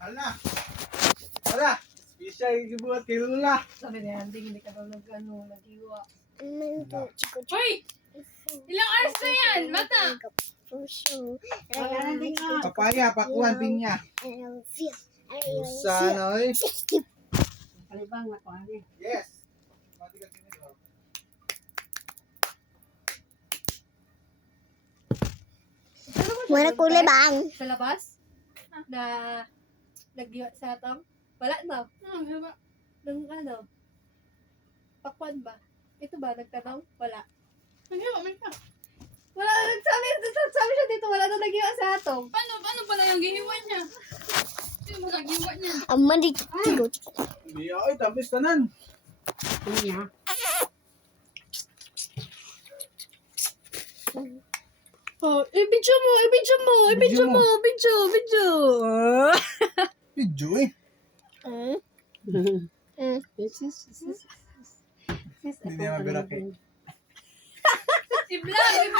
Hala! Hala! Bisa yung buhat kay Lula. Sabi niya, hindi ka daw nag-iwa. Hoy! Ilang oras na yan? Mata! Papaya, pakuhan, pinya. Sana, oy. Palibang na ko, ano. Yes. Wala kulay bang. Sa labas? Na nag-iwa sa atong? Wala na. Nung ano? Pakwan ba? Ito ba? Nagtanong? Wala. Nag-iwa man ka. Wala. Sabi siya dito, wala na nag-iwa sa atong. Paano pala yung gihiwan niya? Sino mo nag-iwa niya? Aman di tigo. Hindi ay, tapos tanan. Iya. Oh, i-video mo. Video eh. Hindi niya mabiraki. I-vlog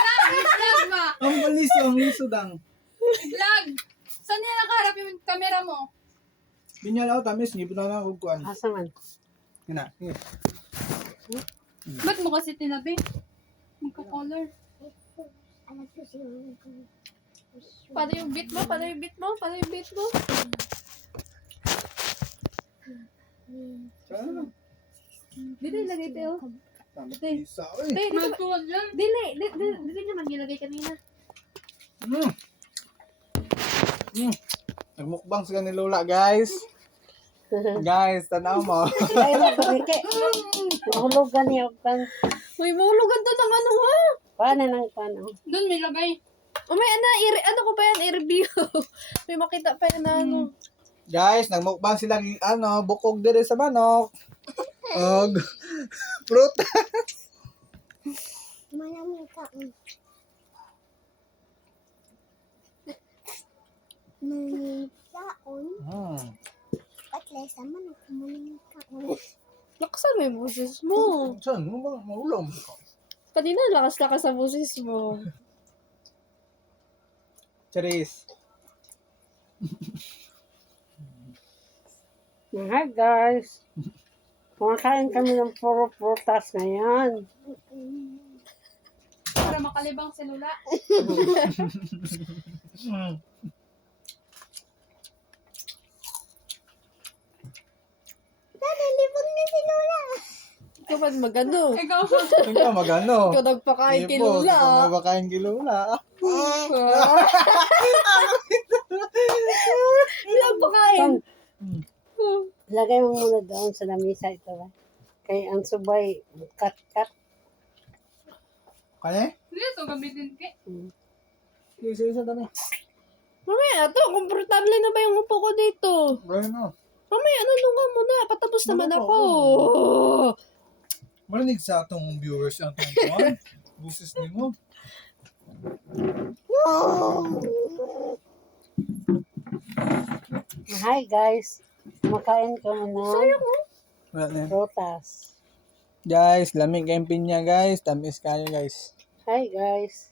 ba? Ang balis, ang lisodang. I-vlog! Saan niya nakaharap yung camera mo? Binyal ako, tamis, ngipon na lang kukuhan. Asa man? Yun na. Ba't mo kasi tinabi? Magka-color. Paano yung beat mo? Saan lang? Dito ilagay tayo. Tamis, isa eh. Dito Magkuhan dyan. Dili naman nilagay kanina. Nagmukbang sila ni Lola, guys. Guys, tanaw mo. Ay, mabalik. Mahulugan niya. Uy, mahulugan to ng ano ha? Paano? Doon may lagay. O may ano ko pa yan, i-review. May makita pa yan na ano. Guys, nagmukbang sila bukog dire sa manok. Og fruit. Malamig ka. Manikaon. Patles naman ako manikaon. Lakasan mo yung boses mo. Saan mo ba maulom? Kanina, lakas-lakas sa boses mo. Charis. Hi guys. Kumakain kami ng puro prutas ngayon. Para makalibang si Lula. Nalilibog na si Lola. Ikaw ba magano? Ikaw. Ikaw magano? Ikaw nagpakain kay Ipos, Lula. ikaw nagpakain kay Lula. Nagpakain. Lagay mo muna doon sa lamisa ito ba? Kay ang subay, cut. Kaya? Hindi ito gamitin ke. Isa dami. Mamaya, ito, komportable na ba yung upo ko dito? Gawin mo. Mamaya, nalungan mo na. Patapos naman ako. Marinig sa atong viewers ang tungkuhan. Buses ni mo. Hi guys. Kumakain kami ng Wala na yan. prutas. Guys, lamig kayong pinya guys. Tamis kayo guys. Hi guys.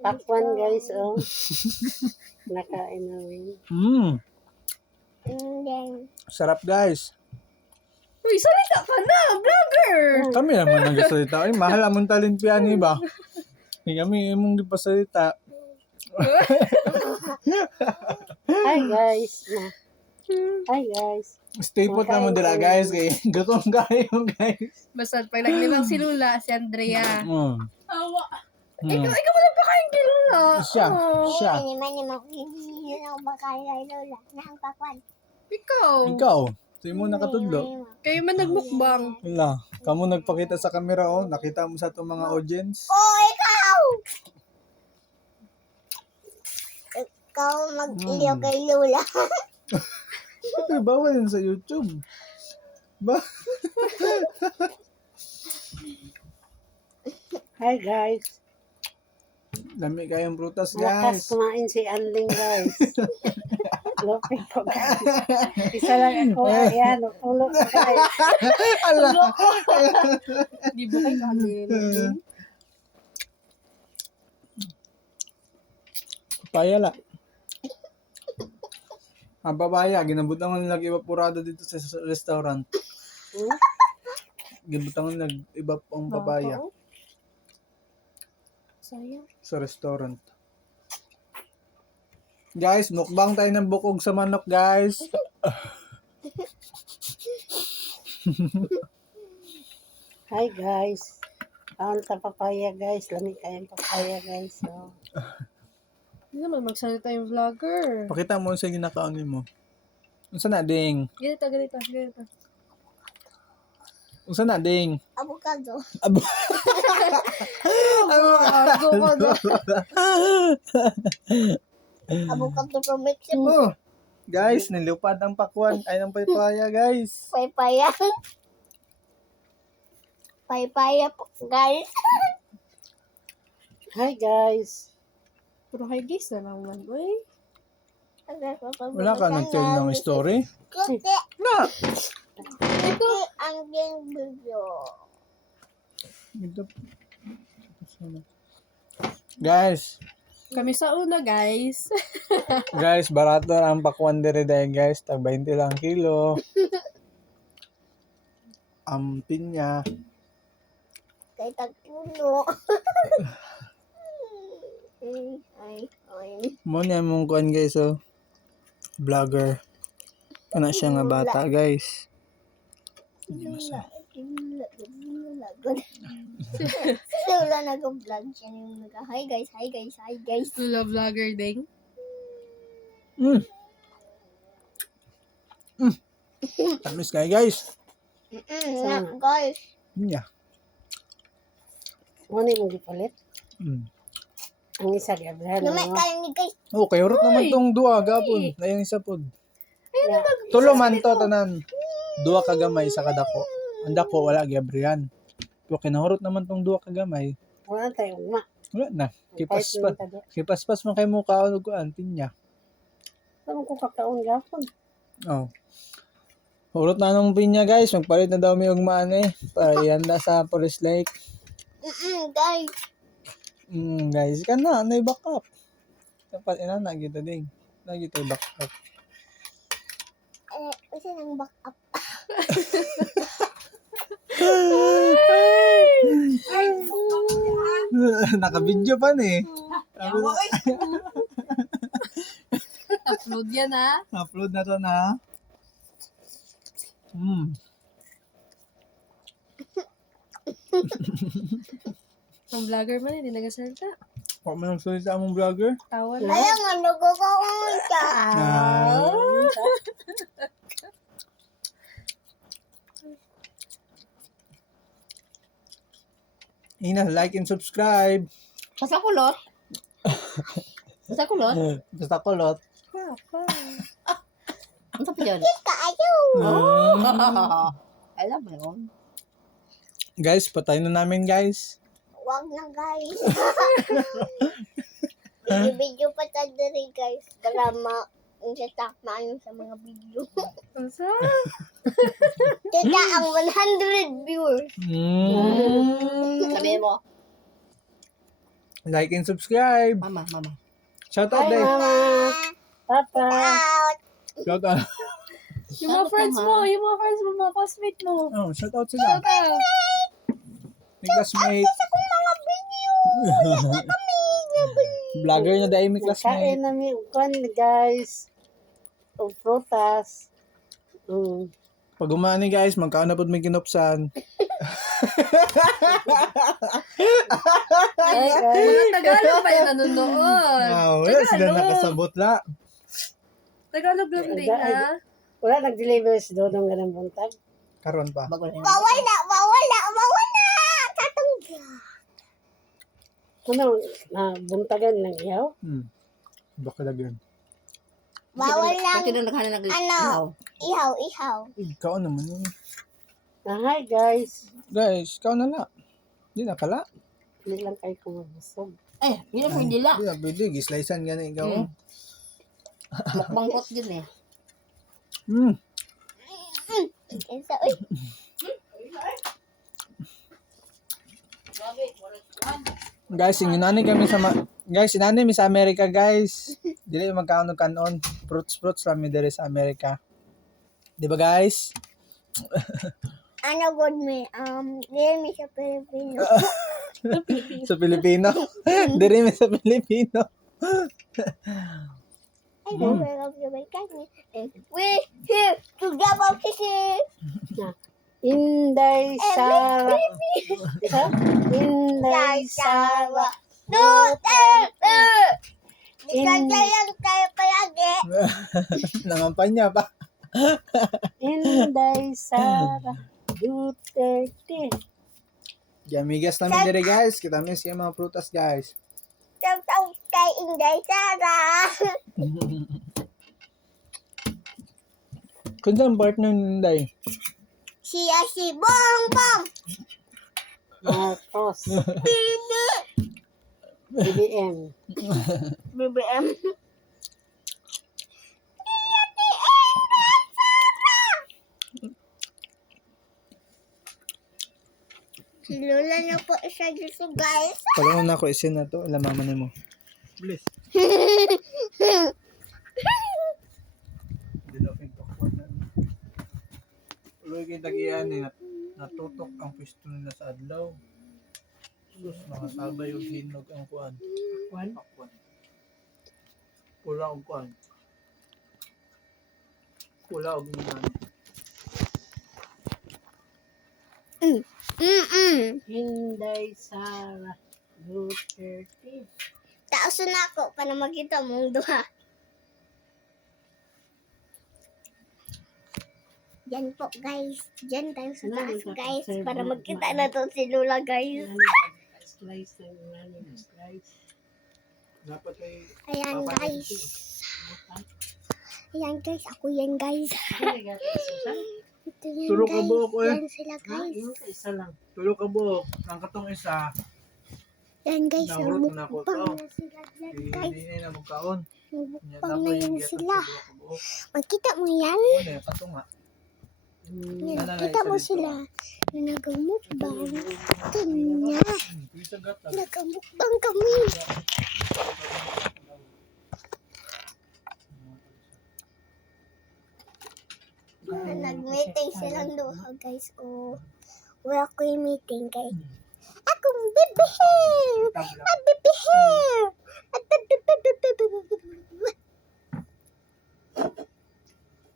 Pakwan guys, oh. Nakain namin. And then, Sarap guys. Uy, salita ka na, vlogger! Kami naman nagsasalita. Ay, mahal among talimpian ba? Kami imong di pasalita. Hi guys. Hi guys. Stay put naman dila guys. Kay gutom kayo guys. Basta pag nagnilang si Lula, si Andrea. Awa. Ikaw wala pa kain kay Lula. Siya. Siya. hindi naman hindi na ako bakal kay Lola. Nang pakwan. Ikaw. Ikaw. Sa'yo mo nakatudlo. Kayo man nagmukbang. Wala. Kamu nagpakita sa camera oh. Nakita mo sa itong mga audience. Oh, ikaw! Ikaw mag-iliw kay Lola. Ay, bawal yun sa YouTube. Ba? Hi guys. Dami kayong prutas Malakas guys. kumain si Anling guys. Lupin ko guys. Isa lang ako. Ayan, ulo ko guys. Di ba kayo kanina? Payala. Ang papaya, ginabutan ko nilang ipapurado dito sa restaurant. Ginabutan ko nilang iba pang papaya Sayang. sa restaurant. Guys, mukbang tayo ng bukog sa manok, guys. Hi guys. Kaon ta papaya guys. Lamig kayong papaya guys. So, Hindi naman magsalita yung vlogger. Pakita mo sa ginakaon mo. Unsa na, ding? Ganito. Unsa na, ding? Avocado. Abo. Argo ko na. Avocado from Mexico. Oh. Guys, nilupad ang pakwan. Ay, ng papaya, guys. Paypaya. Paypaya po, guys. hi guys. Puro high gaze na lang man. Uy. Wala ka nag-tell ng story? Kuti. Na! Ito ang game video. Guys, Kami sa una, guys. guys, barato na ang pakwan dire dahil guys, tag 20 lang kilo. Ang pinya. Kay tagpuno. Ay. Mo na mong kuan guys, oh. Vlogger. Ano siya nga bata, guys. Wala nag-vlog siya yung hi guys. Lula vlogger ding. Tamis kayo, guys. Guys. Yeah. Ano yung gipalit? Mm. Ang isa gabrahan Lumay mo. kayo ni guys. Oh, kayo rot naman tong duha gapon. Na yung isa pod. Tulo man to tanan. Duha ka gamay sa kadako. Ang dako wala gabrian. Pero kinahurot naman tong duha ka gamay. Wala tayong ma. Wala na. Kahit Kipaspas. yung taga- Kipaspas mo kay mo kaon ug kuan pinya. Saan ko kakaon gapon? Oh. Hurot na nung pinya, guys. Magpalit na daw may ugmaan eh. Para ihanda sa Forest Lake. Guys. Guys, ka na. Back up. Dapat ina na kita ding. Na kita back up. Kasi nang back up. Naka-video pa ni. Upload yan, ha? Upload na to na. Ang vlogger man, hindi nagasalita. Huwag mo nang salita mong vlogger. Tawa na. Kaya nga nagkakaon siya. Ina, like and subscribe. Basta kulot. Basta kulot. Basta kulot. Ang sabi dyan. Kayo. Alam mo yun. Guys, patay na namin, guys. Wag na guys. I-video pa tayo rin guys. Para ma-takmaan sa mga video. Basta. Tita, ang 100 viewers. Sabihin mo. Like and subscribe. Mama. Shout out, Hi Dave. mama. Papa. Out. Shout out. Yung mga friends mo, mga classmate mo. Oh, shout out sila. Shout out. May classmate. Vlogger na dahil may Kain classmate. namin kuan guys. O prutas. Pag umani, guys, magkaon na po may kinupsan. Hi guys. Mga Tagalog pa yung nanonood. Wow, yes, sila nakasabot la. Tagalog lang din, ha? Wala nag-deliver si Dodong ganang buntag. Karon pa. Bawal na. Tatangga. Ano, buntagan ng ihaw? Baka lagyan. Bawal lang. Bakit doon naghahanap ng Ano? Ihaw. Ikaw naman yun. Hi guys. Guys, ikaw na la. Hindi na pala. Hindi lang kayo kumabusog. Eh, yun ang hindi lang. Hindi na pwede. Gislicean gani ikaw. Mukbangkot yun eh. Isa, uy. Guys, inginani kami sa Guys, sinanay mi sa Amerika, guys. Dili magkaon og kanon. Fruits lang mi diri sa Amerika. Di ba, guys? Ano good me? Dili mi sa Pilipino. Sa Pilipino. Diri mi sa Pilipino. I don't know if you make it. We here to give up kissing. Inday Sara. Inday Sara. Duterte! Isang tayo palagi. Nangampanya pa. Inday Sara. Duterte. Gamigas namin diri, guys. Kita miss yung mga prutas, guys. Shout kay Inday Sara. Kung saan partner ni Inday? Siya si Bongbong. Marcos. Bibi. BBM. BBM. Si Lola na po siya dito, guys. Pagano na ako isin na to. Alam mama ni mo. Please. Uloy kayo tagiyan eh. Natutok ang pisto nila sa adlaw. Sus, nakasabay yung hinog ang kuan. Juan. Pakwan. Pula og kuan. Pula og naman. Inday Sara. Duterte. Taos na ako para makita mong duha. Yan po, guys. Diyan tayo sa taas, guys. Para magkita na to si Lola, guys. Slice ng unanin. Slice. Dapat ay Ayan, guys. Ayan, guys. Ako yan, guys. Ito yan, Tulog ka guys. buhok, eh. Yan sila, guys. Yung isa lang. tulo ka buhok. Ang katong isa. Yan, guys. Nahurot na ako Mukbang to. na sila, guys. Hindi na magkaon. Mukbang na yan sila. Makita mo yan? Ano yung katong nga? Yan, Ano na kita mo isa dito? sila. Nagamukbang. Kanya. Isa gatag. Nagamukbang kami. Nag-meeting silang duha, guys. Oh, wala ko yung meeting, guys. Akong baby hair! Ang baby hair!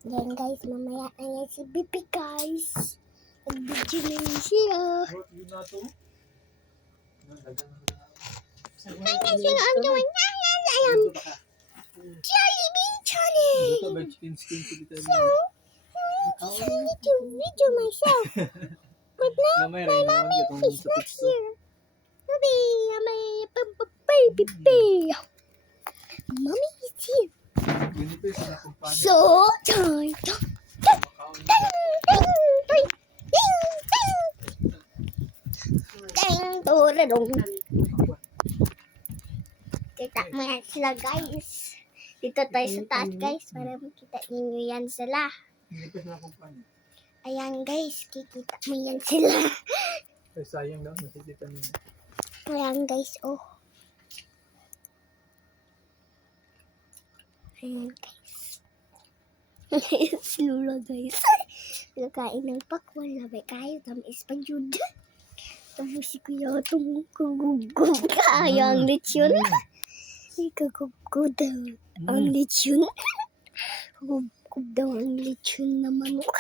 Yan, guys. Mamaya na yan si baby, guys. Nag-video na yun siya. Yun na to. Ano siya ang gawin niya? Ayan. Jollibee channel. Ito ba chicken skin ko dito? I need to video myself. But now, Gamay rin naman itong it's sa not pizza. here. Mommy, baby. Mommy is here. Ganito yung sa kumpanya. So, time. Kita mo yan sila, guys. Dito tayo sa taas, guys, para makita ninyo yan sila. Ganito sa kumpanya. Ayan, guys, kikita mo yan sila. Ay, sayang daw. Nakikita niyo. Ayan, guys, oh. Ayan, guys. Ayan, si Lola, guys. Nakain ng pakwan na may kayo. Tamis pa yun. Tapos si Kuya tumugugugug. Kaya ang lechon. Ay, kagugugug daw. Ang lechon. Kagugugug daw ang lechon na manok.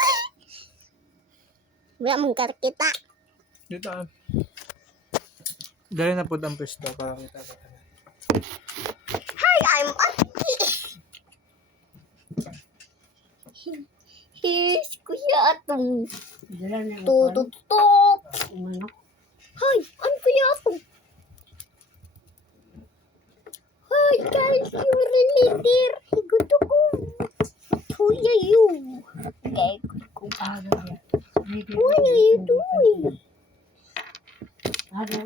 Wala mong karkita. Dito ah. Dali na po ang pwesto para kita ka. Hi, I'm Auntie. Here's Kuya Atong. Dala na yung Tututok. umano. Hi, I'm Kuya Atong. Hi, guys. You really dear. Good to go. Kuya, you. Okay, good. Ano yan? What are you doing? Ano?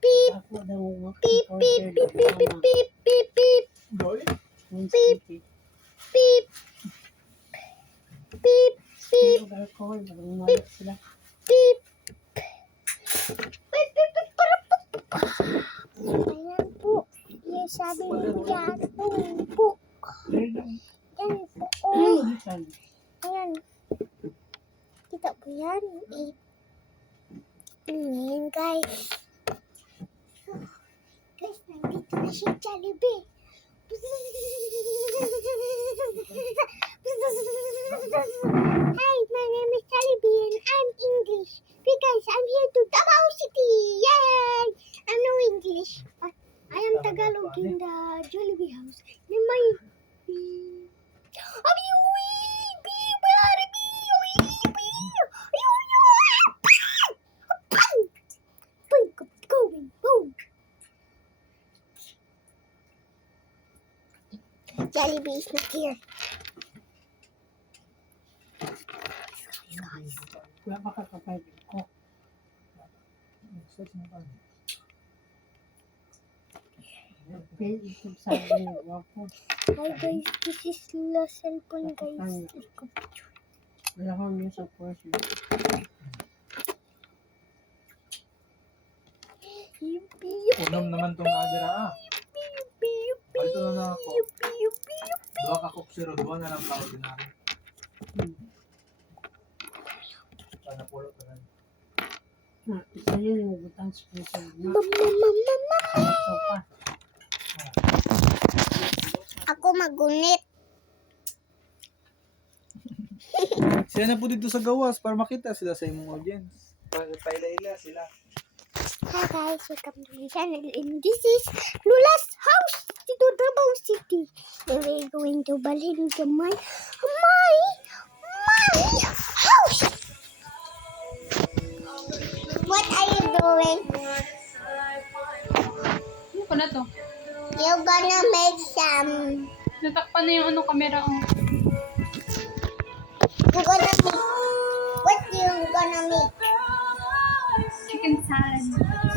Beep, Ako daw. beep, beep, beep, beep, beep, beep, beep, beep, Boy? beep, beep, beep, beep, Beep. Sila. beep. Beep, beep, beep, para po. Ayan po. sabi niya, tumpok. Yan po. Oh. Ayan. Kita po yan. Ayan, guys. Guys, nandito na si Jollibee. Hi, my name is Jollibee and I'm English. Because I'm here to Davao City. Yay! I know English. But I am Tagalog in the Jollibee house. Jollibee is not here. Wala pa kakapay ko. Sabi niya ako. Hi guys, this is the cellphone guys. Wala ko niya sa portion. Unom naman tong adira Palito na ako. Dua ka kuksiro, dua na lang ka ordinary. Sana pulo ka na. Isa yun yung butang special na. Mama. So pa. Ako magunit. Sila na po dito sa gawas para makita sila sa imong audience. Paila-ila sila. Hi guys, welcome to my channel and this is Lula's house dito Davao City. And we're going to balhin to my house. What are you doing? Ano pa na to? You're gonna make some. Natakpan na yung ano camera. Oh. You're gonna make. What you gonna make? Chicken salad.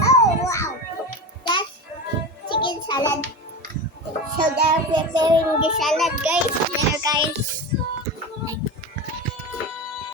Oh wow, that's chicken salad. So they're preparing the salad, guys. There, guys.